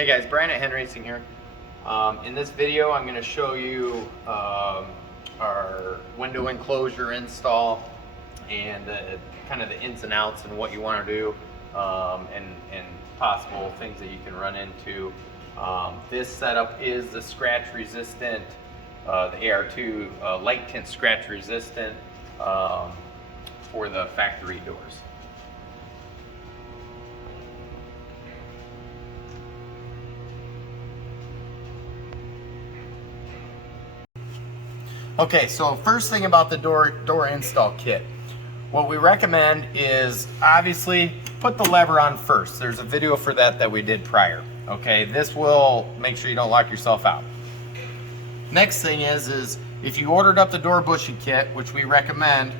Hey guys, Brian at Henn Racing here. In this video I'm going to show you our window enclosure install and kind of the ins and outs and what you want to do and possible things that you can run into. This setup is the scratch resistant, the AR2 light tint scratch resistant for the factory doors. Okay, so first thing about the door install kit. What we recommend is obviously put the lever on first. There's a video for that we did prior. Okay, this will make sure you don't lock yourself out. Next thing is if you ordered up the door bushing kit, which we recommend,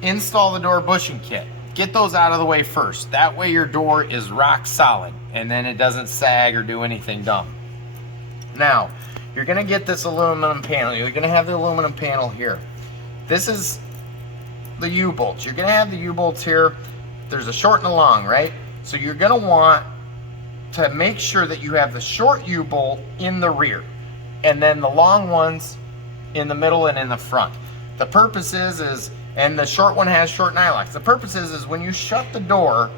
install the door bushing kit. Get those out of the way first. That way your door is rock solid and then it doesn't sag or do anything dumb. Now, you're going to get this aluminum panel. You're going to have the aluminum panel here. This is the U-bolts. You're going to have the U-bolts here. There's a short and a long, right? So you're going to want to make sure that you have the short U-bolt in the rear and then the long ones in the middle and in the front. The purpose is and the short one has short nylocks. The purpose is when you shut the door,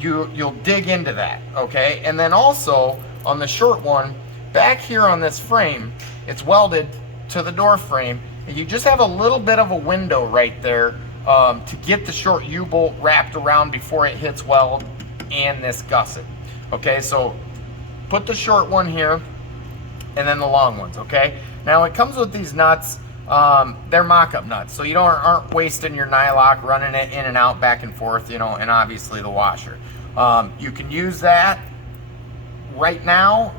you'll dig into that, okay? And then also on the short one, back here on this frame, it's welded to the door frame, and you just have a little bit of a window right there to get the short U-bolt wrapped around before it hits weld and this gusset. Okay, so put the short one here and then the long ones, okay? Now it comes with these nuts. They're mock-up nuts, so you aren't wasting your nylock running it in and out back and forth, you know, and obviously the washer. You can use that right now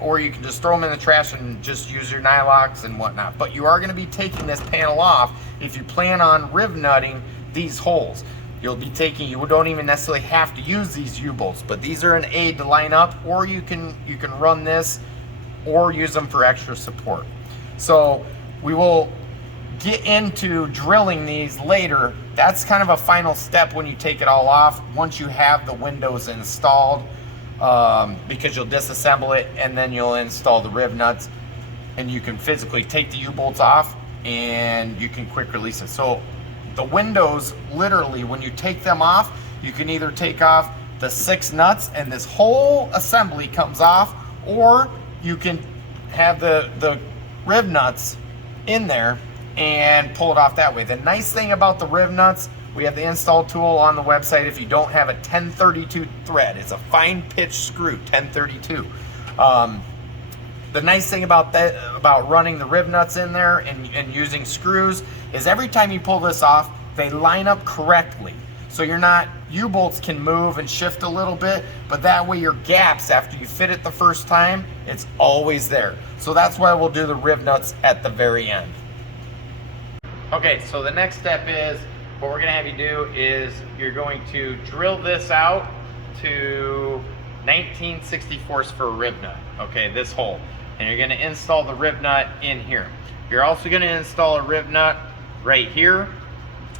or you can just throw them in the trash and just use your nylocks and whatnot. But you are going to be taking this panel off if you plan on riv nutting these holes. You don't even necessarily have to use these U-bolts, but these are an aid to line up, or you can run this or use them for extra support. So we will get into drilling these later. That's kind of a final step when you take it all off, once you have the windows installed. Because you'll disassemble it and then you'll install the riv nuts, and you can physically take the U-bolts off and you can quick release it. So the windows, literally when you take them off, you can either take off the 6 nuts and this whole assembly comes off, or you can have the riv nuts in there and pull it off that way. The nice thing about the riv nuts, we have the install tool on the website if you don't have a 1032 thread. It's a fine pitch screw, 1032. The nice thing about running the riv nuts in there and using screws is every time you pull this off, they line up correctly. So U-bolts can move and shift a little bit, but that way your gaps after you fit it the first time, it's always there. So that's why we'll do the riv nuts at the very end. Okay, so the next step is, what we're going to have you do is you're going to drill this out to 19/64 for a rib nut, okay, this hole. And you're going to install the rib nut in here. You're also going to install a rib nut right here.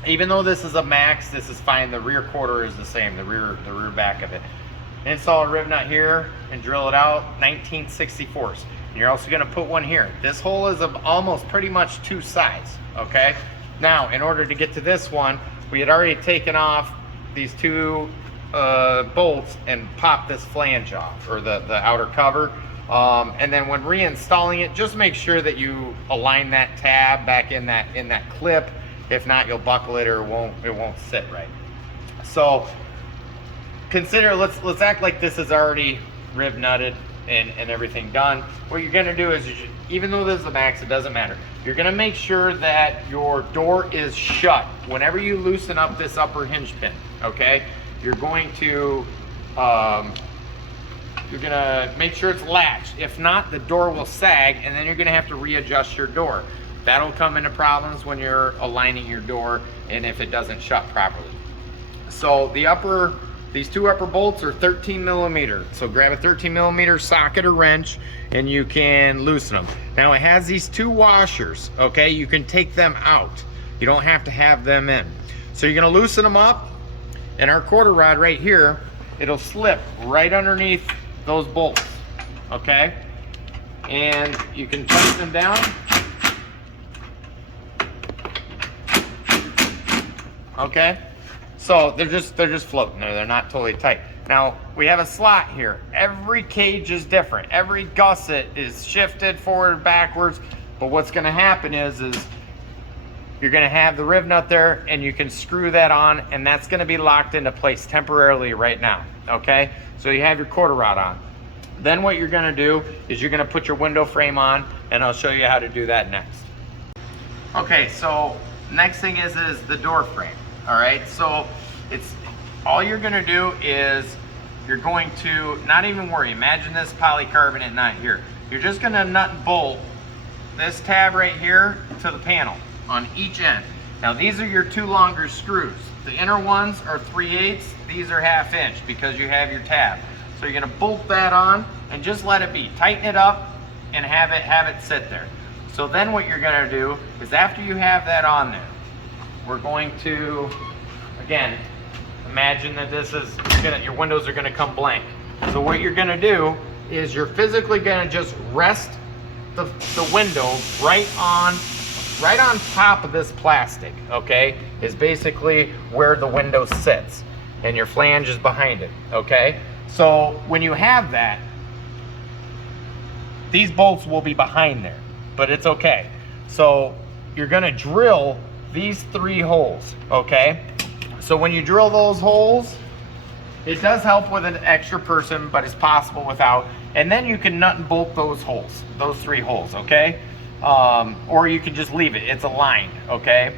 Even though this is a max, this is fine. The rear quarter is the same, the rear back of it. Install a rib nut here and drill it out 19/64. And you're also going to put one here. This hole is of almost pretty much 2 sides, okay? Now, in order to get to this one, we had already taken off these 2 bolts and popped this flange off, or the outer cover. And then when reinstalling it, just make sure that you align that tab back in that clip. If not, you'll buckle it or it won't sit right. So consider, let's act like this is already riv nutted and everything done. What you're gonna do is, even though this is a max, it doesn't matter. You're gonna make sure that your door is shut whenever you loosen up this upper hinge pin, okay? You're going to make sure it's latched. If not, the door will sag, and then you're gonna have to readjust your door. That'll come into problems when you're aligning your door and if it doesn't shut properly. So these 2 upper bolts are 13 millimeter. So grab a 13 millimeter socket or wrench and you can loosen them. Now it has these 2 washers, okay? You can take them out. You don't have to have them in. So you're gonna loosen them up, and our quarter rod right here, it'll slip right underneath those bolts, okay? And you can tighten them down. Okay, so they're just floating there. They're not totally tight. Now we have a slot here. Every cage is different. Every gusset is shifted forward, backwards. But what's going to happen is you're going to have the rib nut there, and you can screw that on, and that's going to be locked into place temporarily right now. Okay, so you have your quarter rod on. Then what you're going to do is you're going to put your window frame on, and I'll show you how to do that next. Okay, so next thing is the door frame. All right, so it's all you're gonna do is you're going to not even worry. Imagine this polycarbonate nut here. You're just gonna nut and bolt this tab right here to the panel on each end. Now these are your two longer screws. The inner ones are 3/8, these are 1/2 inch because you have your tab. So you're gonna bolt that on and just let it be. Tighten it up and have it sit there. So then what you're gonna do is after you have that on there, we're going to, again, imagine that this is, your windows are gonna come blank. So what you're gonna do is you're physically gonna just rest the window right on top of this plastic, okay? Is basically where the window sits, and your flange is behind it, okay? So when you have that, these bolts will be behind there, but it's okay. So you're gonna drill these 3 holes, okay? So when you drill those holes, it does help with an extra person, but it's possible without. And then you can nut and bolt those holes, those 3 holes, okay? Or you can just leave it, it's aligned, okay?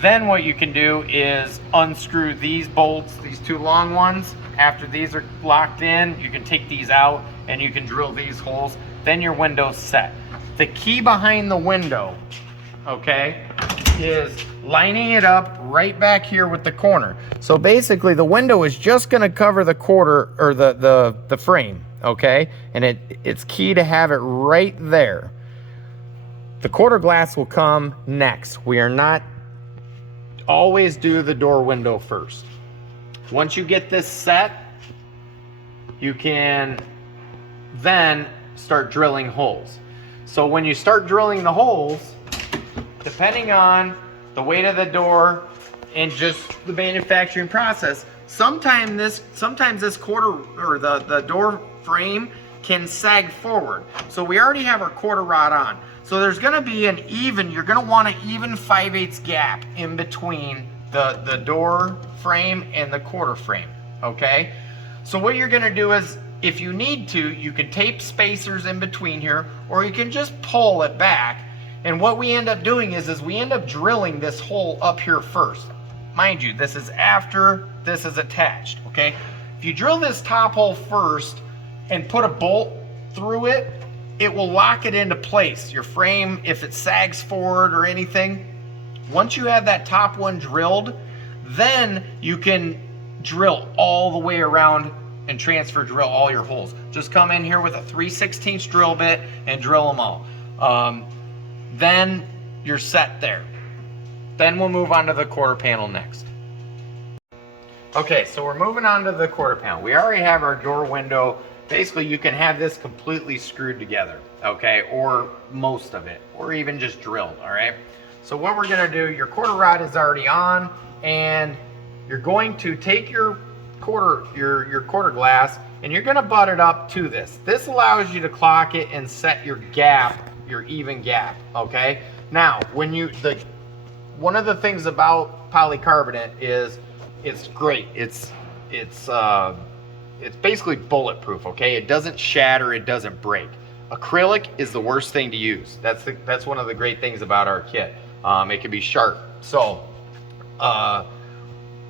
Then what you can do is unscrew these bolts, these 2 long ones. After these are locked in, you can take these out and you can drill these holes. Then your window's set. The key behind the window, okay, is lining it up right back here with the corner. So basically the window is just gonna cover the quarter or the frame, okay? And it's key to have it right there. The quarter glass will come next. We are not always do the door window first. Once you get this set, you can then start drilling holes. So when you start drilling the holes, depending on the weight of the door and just the manufacturing process, sometimes this quarter or the door frame can sag forward. So we already have our quarter rod on. So there's gonna be you're gonna want an even 5/8 gap in between the door frame and the quarter frame, okay? So what you're gonna do is, if you need to, you can tape spacers in between here, or you can just pull it back. And what we end up doing is we end up drilling this hole up here first. Mind you, this is after this is attached, okay? If you drill this top hole first and put a bolt through it, it will lock it into place. Your frame, if it sags forward or anything, once you have that top one drilled, then you can drill all the way around and transfer drill all your holes. Just come in here with a 3/16 drill bit and drill them all. Then you're set there. Then we'll move on to the quarter panel next. Okay, so we're moving on to the quarter panel. We already have our door window. Basically, you can have this completely screwed together, okay? Or most of it, or even just drilled, all right? So what we're gonna do, your quarter rod is already on, and you're going to take your quarter glass, and you're gonna butt it up to this. This allows you to clock it and set your gap, your even gap, okay? Now, one of the things about polycarbonate is it's great. It's basically bulletproof, okay? It doesn't shatter, it doesn't break. Acrylic is the worst thing to use. That's one of the great things about our kit. It can be sharp. So,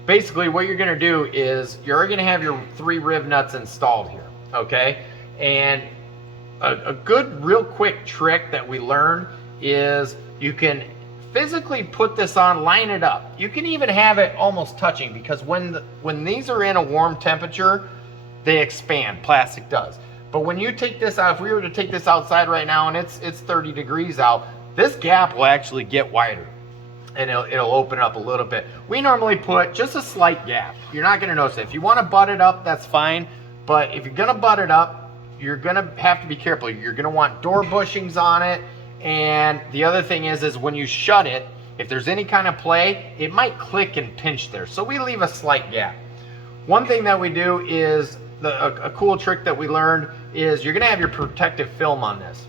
basically what you're gonna do is you're already gonna have your 3 rib nuts installed here, okay? And a good, real quick trick that we learned is you can physically put this on, line it up. You can even have it almost touching, because when these are in a warm temperature, they expand, plastic does. But when you take this out, if we were to take this outside right now and it's 30 degrees out, this gap will actually get wider and it'll open up a little bit. We normally put just a slight gap. You're not gonna notice it. If you wanna butt it up, that's fine, but if you're gonna butt it up, you're gonna have to be careful. You're gonna want door bushings on it, and the other thing is when you shut it, if there's any kind of play, it might click and pinch there. So we leave a slight gap. One thing that we do is, a cool trick that we learned is you're gonna have your protective film on this.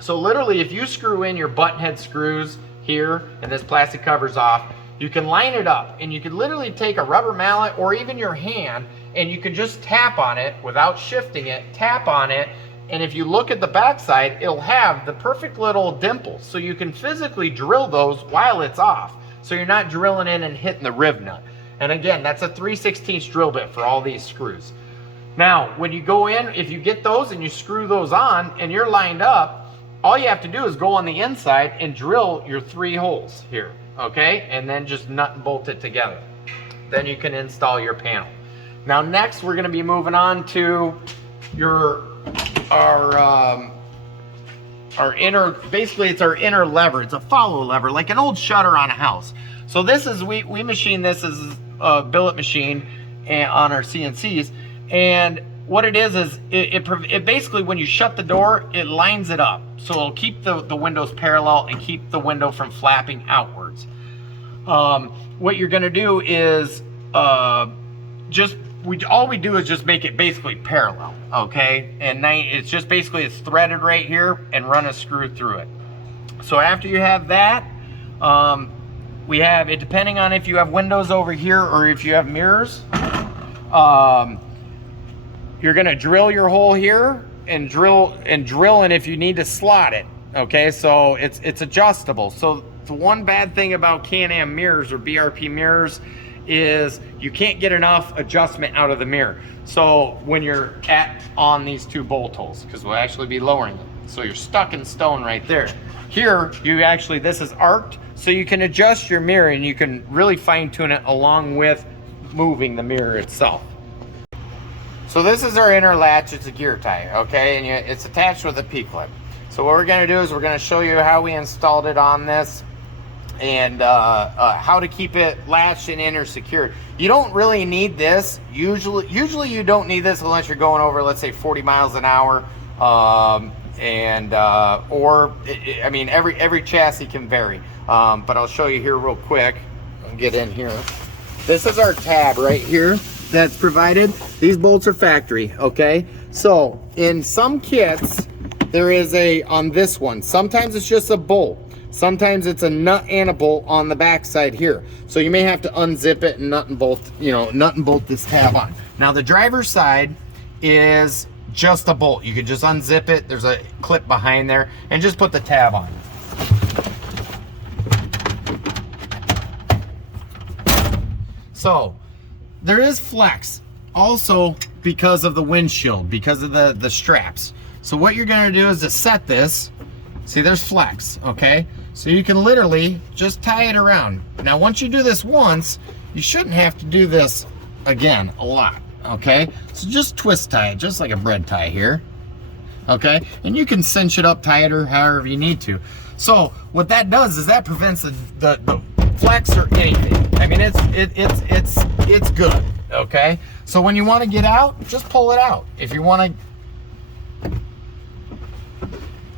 So literally, if you screw in your button head screws here and this plastic cover's off, you can line it up, and you can literally take a rubber mallet or even your hand, and you can just tap on it without shifting it, tap on it, and if you look at the backside, it'll have the perfect little dimples. So you can physically drill those while it's off. So you're not drilling in and hitting the rib nut. And again, that's a 3/16 drill bit for all these screws. Now, when you go in, if you get those and you screw those on and you're lined up, all you have to do is go on the inside and drill your 3 holes here, okay? And then just nut and bolt it together. Then you can install your panel. Now next, we're gonna be moving on to our inner, basically it's our inner lever. It's a follow lever, like an old shutter on a house. So this is, we machine this as a billet machine on our CNCs. And what it is it basically, when you shut the door, it lines it up. So it'll keep the windows parallel and keep the window from flapping outwards. What you're gonna do is all we do is just make it basically parallel, okay? And it's just basically, it's threaded right here and run a screw through it. So after you have that, we have it, depending on if you have windows over here or if you have mirrors, you're gonna drill your hole here and drill, and if you need to slot it, okay? So it's adjustable. So the one bad thing about Can-Am mirrors or BRP mirrors is you can't get enough adjustment out of the mirror. So when you're on these 2 bolt holes, because we'll actually be lowering them. So you're stuck in stone right there. Here, this is arced, so you can adjust your mirror and you can really fine tune it along with moving the mirror itself. So this is our inner latch. It's a gear tie, okay? And it's attached with a P-clip. So what we're gonna do is we're gonna show you how we installed it on this, and how to keep it latched and inner secured. You don't really need this. Usually you don't need this unless you're going over, let's say, 40 miles an hour. I mean, every chassis can vary. But I'll show you here real quick. I'll get in here. This is our tab right here that's provided. These bolts are factory, okay? So in some kits, there is on this one, sometimes it's just a bolt. Sometimes it's a nut and a bolt on the back side here. So you may have to unzip it and nut and bolt this tab on. Now the driver's side is just a bolt. You can just unzip it. There's a clip behind there and just put the tab on. So there is flex also because of the windshield, because of the straps. So what you're gonna do is to set this, see there's flex, okay? So you can literally just tie it around. Now once you do this once, you shouldn't have to do this again a lot, okay? So just twist tie it, just like a bread tie here, okay? And you can cinch it up tighter however you need to. So what that does is that prevents the flex or anything. I mean, it's good, okay? So when you want to get out, just pull it out. If you want to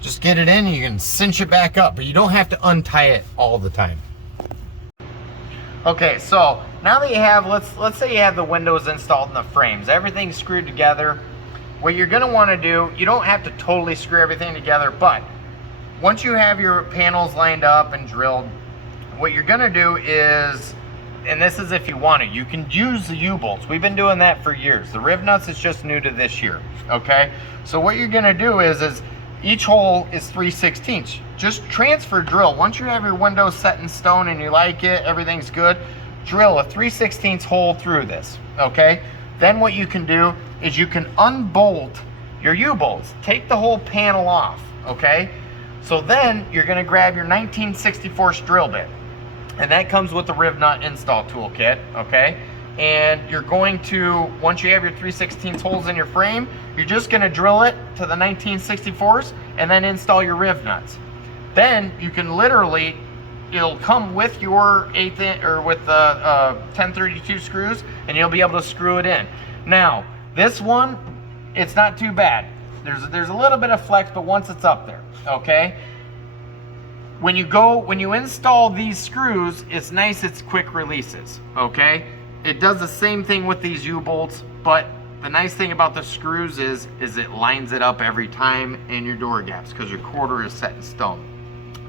just get it in, you can cinch it back up, but you don't have to untie it all the time. Okay, so now that you have, let's say you have the windows installed in the frames, everything's screwed together. What you're gonna wanna do, you don't have to totally screw everything together, but once you have your panels lined up and drilled, what you're gonna do is, and this is if you want to, you can use the U-bolts. We've been doing that for years. The rib nuts is just new to this year, okay? So what you're gonna do is each hole is 3/16. Just transfer drill. Once you have your windows set in stone and you like it, everything's good, drill a 3/16 hole through this, okay? Then what you can do is you can unbolt your U-bolts. Take the whole panel off, okay? So then you're gonna grab your 19/64 drill bit, and that comes with the rib nut install toolkit, okay? And you're going to, once you have your 3/16 holes in your frame, you're just gonna drill it to the 19/64s and then install your rib nuts. Then you can literally, it'll come with your 1/8 inch or with the 1032 screws, and you'll be able to screw it in. Now, this one, it's not too bad. There's a little bit of flex, but once it's up there, okay? When you install these screws, it's nice, it's quick releases, okay? It does the same thing with these U-bolts, but the nice thing about the screws is it lines it up every time in your door gaps because your quarter is set in stone.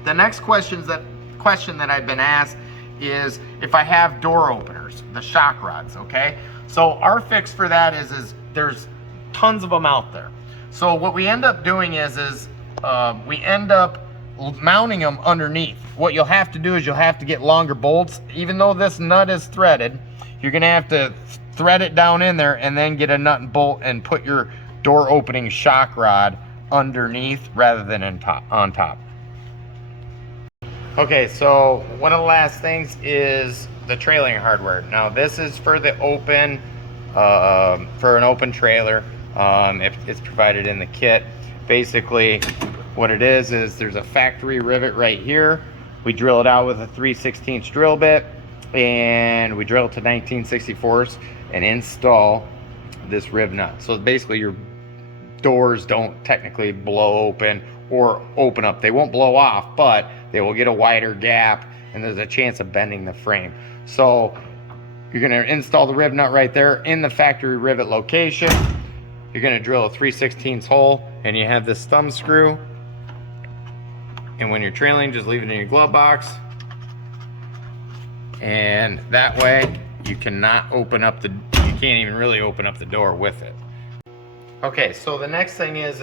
The next question that I've been asked is if I have door openers, the shock rods, okay? So our fix for that is there's tons of them out there. So what we end up doing is we end up mounting them underneath. What you'll have to do is you'll have to get longer bolts. Even though this nut is threaded, you're gonna have to thread it down in there and then get a nut and bolt and put your door opening shock rod underneath rather than on top. Okay, so one of the last things is the trailing hardware. Now this is for the open, for an open trailer. It's provided in the kit. Basically, what it is there's a factory rivet right here. We drill it out with a 3/16 drill bit, and we drill it to 19/64 and install this rib nut. So basically your doors don't technically blow open or open up. They won't blow off, but they will get a wider gap and there's a chance of bending the frame. So you're gonna install the rib nut right there in the factory rivet location. You're gonna drill a 3/16 hole and you have this thumb screw. And when you're trailing, just leave it in your glove box. And that way you cannot open up you can't even really open up the door with it. Okay, so the next thing is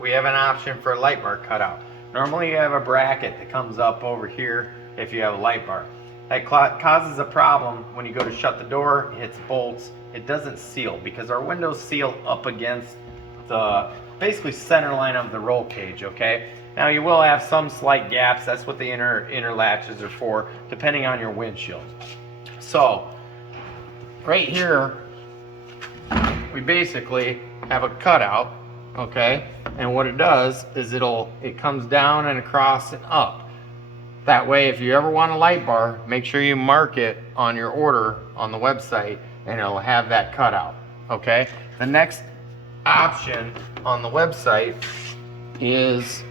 we have an option for a light bar cutout. Normally you have a bracket that comes up over here if you have a light bar. That causes a problem when you go to shut the door, it hits bolts, it doesn't seal because our windows seal up against the basically center line of the roll cage, okay? Now you will have some slight gaps, that's what the inner latches are for, depending on your windshield. So, right here, we basically have a cutout, okay? And what it does is it comes down and across and up. That way, if you ever want a light bar, make sure you mark it on your order on the website and it'll have that cutout, okay? The next option on the website is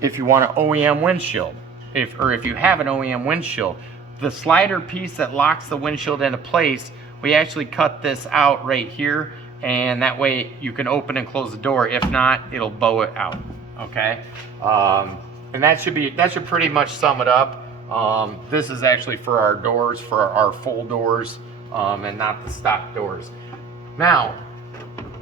if you want an OEM windshield, if you have an OEM windshield, the slider piece that locks the windshield into place, we actually cut this out right here, and that way you can open and close the door. If not, it'll bow it out, okay? And that should pretty much sum it up. This is actually for our doors, for our full doors, and not the stock doors. Now,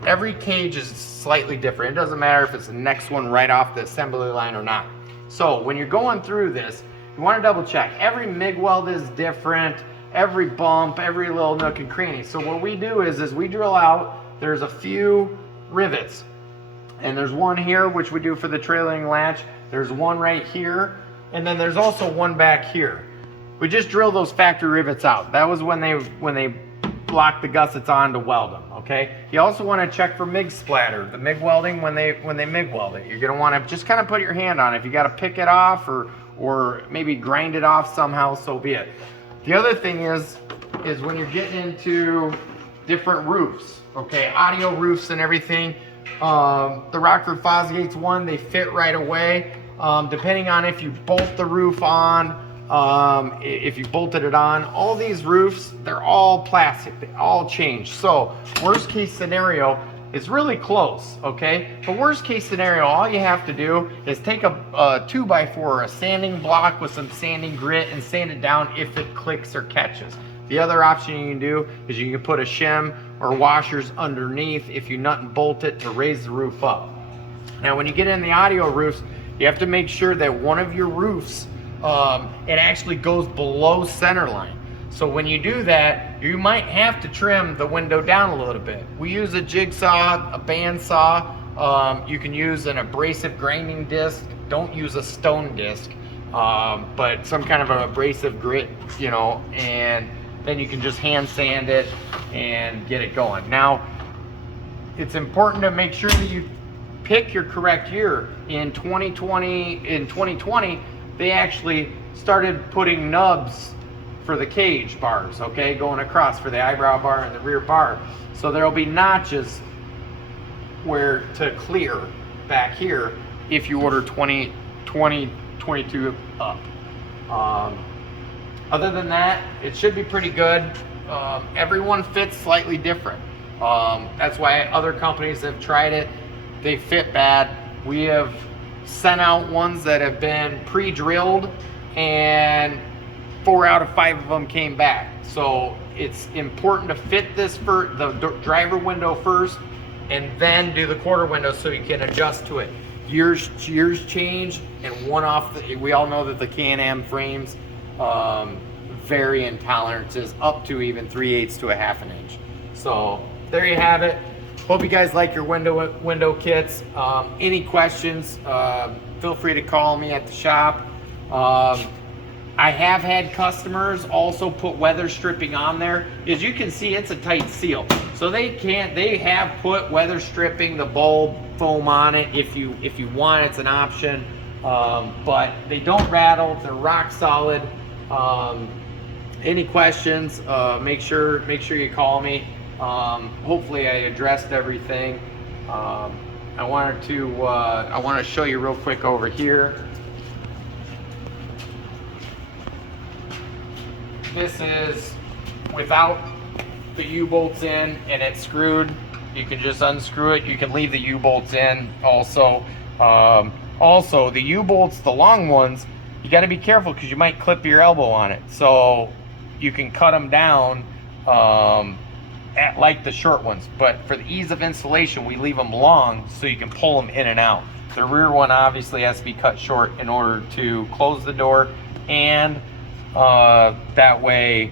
every cage is slightly different. It doesn't matter if it's the next one right off the assembly line or not. So when you're going through this, you want to double check. Every MIG weld is different, every bump, every little nook and cranny. So what we do is we drill out, there's a few rivets. And there's one here, which we do for the trailing latch. There's one right here, and then there's also one back here. We just drill those factory rivets out. That was when they lock the gussets on to weld them, okay? You also want to check for MIG splatter, the MIG welding when they MIG weld it. You're going to want to just kind of put your hand on it. If you got to pick it off or maybe grind it off somehow, so be it. The other thing is when you're getting into different roofs, okay, audio roofs and everything, the Rockford Fosgates one, they fit right away. Depending on if you bolt the roof on, if you bolted it on, all these roofs, they're all plastic, they all change. So worst case scenario is really close, okay? But worst case scenario, all you have to do is take a 2x4 or a sanding block with some sanding grit and sand it down if it clicks or catches. The other option you can do is you can put a shim or washers underneath if you nut and bolt it to raise the roof up. Now when you get in the audio roofs, you have to make sure that one of your roofs, it actually goes below center line. So when you do that, you might have to trim the window down a little bit. We use a jigsaw, a bandsaw. You can use an abrasive grinding disc. Don't use a stone disc, but some kind of an abrasive grit, you know, and then you can just hand sand it and get it going. Now, it's important to make sure that you pick your correct year. In 2020, they actually started putting nubs for the cage bars, okay, going across for the eyebrow bar and the rear bar. So there'll be notches where to clear back here if you order 20, 22 up. Other than that, it should be pretty good. Everyone fits slightly different. That's why other companies have tried it. They fit bad. We have sent out ones that have been pre-drilled, and 4 out of 5 of them came back. So it's important to fit this for the driver window first, and then do the quarter window so you can adjust to it. Years change, and we all know that the Can-Am frames vary in tolerances up to even 3/8 to a 1/2 inch. So there you have it. Hope you guys like your window kits. Any questions, feel free to call me at the shop. I have had customers also put weather stripping on there. As you can see, it's a tight seal. So they have put weather stripping, the bulb foam on it. If you want, it's an option. But they don't rattle, they're rock solid. Any questions, make sure you call me. Hopefully I addressed everything. I want to show you real quick over here. This is without the U-bolts in, and it's screwed. You can just unscrew it. You can leave the U-bolts in also. Also, the U-bolts, the long ones, you got to be careful because you might clip your elbow on it. So you can cut them down at like the short ones. But for the ease of installation, we leave them long so you can pull them in and out. The rear one obviously has to be cut short in order to close the door, and that way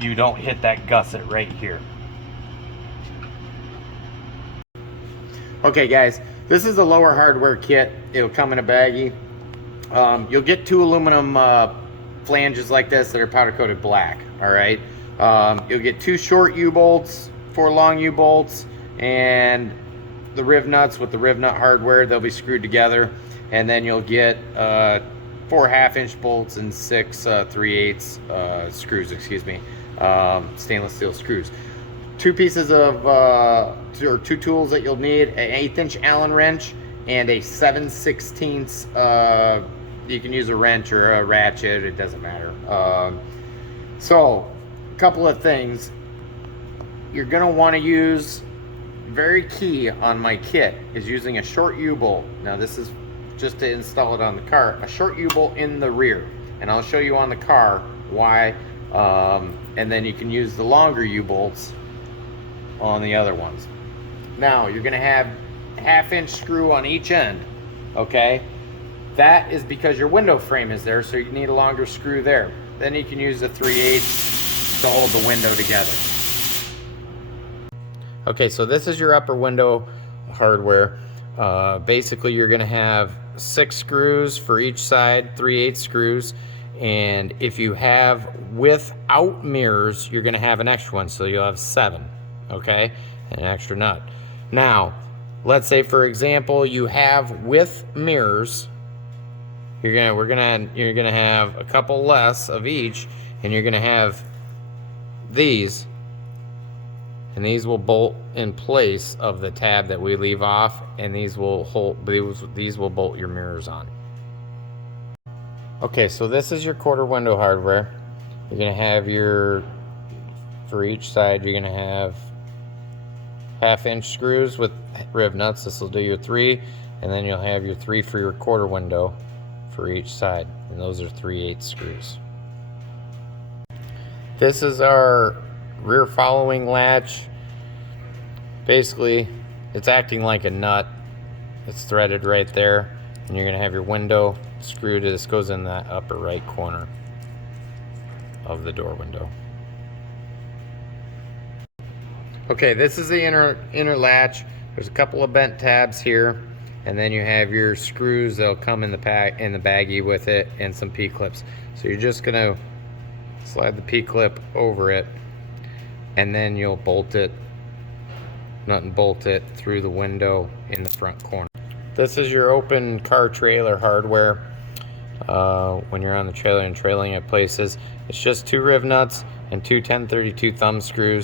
you don't hit that gusset right here. Okay guys, this is a lower hardware kit. It'll come in a baggie. You'll get 2 aluminum flanges like this that are powder coated black. All right, you'll get 2 short U-bolts, 4 long U-bolts, and the riv nuts with the riv nut hardware. They'll be screwed together, and then you'll get 4 1/2-inch bolts and 6 3/8 screws, excuse me, stainless steel screws. 2 pieces of or 2 tools that you'll need: an 1/8-inch Allen wrench and a 7/16. You can use a wrench or a ratchet, it doesn't matter. So a couple of things you're gonna want to use. Very key on my kit is using a short U-bolt. Now this is just to install it on the car, a short U-bolt in the rear, and I'll show you on the car why, and then you can use the longer U-bolts on the other ones. Now you're gonna have 1/2-inch screw on each end, okay? That is because your window frame is there, so you need a longer screw there. Then you can use a 3/8 to hold the window together. Okay, so this is your upper window hardware. Basically you're gonna have 6 screws for each side, 3/8 screws, and if you have without mirrors, you're gonna have an extra one, so you'll have 7, okay, and an extra nut. Now, let's say for example you have with mirrors, you're gonna have a couple less of each, and you're gonna have these. And these will bolt in place of the tab that we leave off, and these will bolt your mirrors on. Okay, so this is your quarter window hardware. You're gonna have for each side, you're gonna have 1/2-inch screws with riv nuts. This will do your 3, and then you'll have your 3 for your quarter window for each side, and those are 3/8 screws. This is our rear following latch. Basically it's acting like a nut. It's threaded right there, and you're gonna have your window screwed. This goes in that upper right corner of the door window. Okay, this is the inner latch. There's a couple of bent tabs here, and then you have your screws that'll come in the baggie with it, and some P-clips. So you're just gonna slide the P-clip over it, and then you'll bolt it, nut and bolt it through the window in the front corner. This is your open car trailer hardware. When you're on the trailer and trailing at places, it's just 2 riv nuts and 2 1032 thumb screws.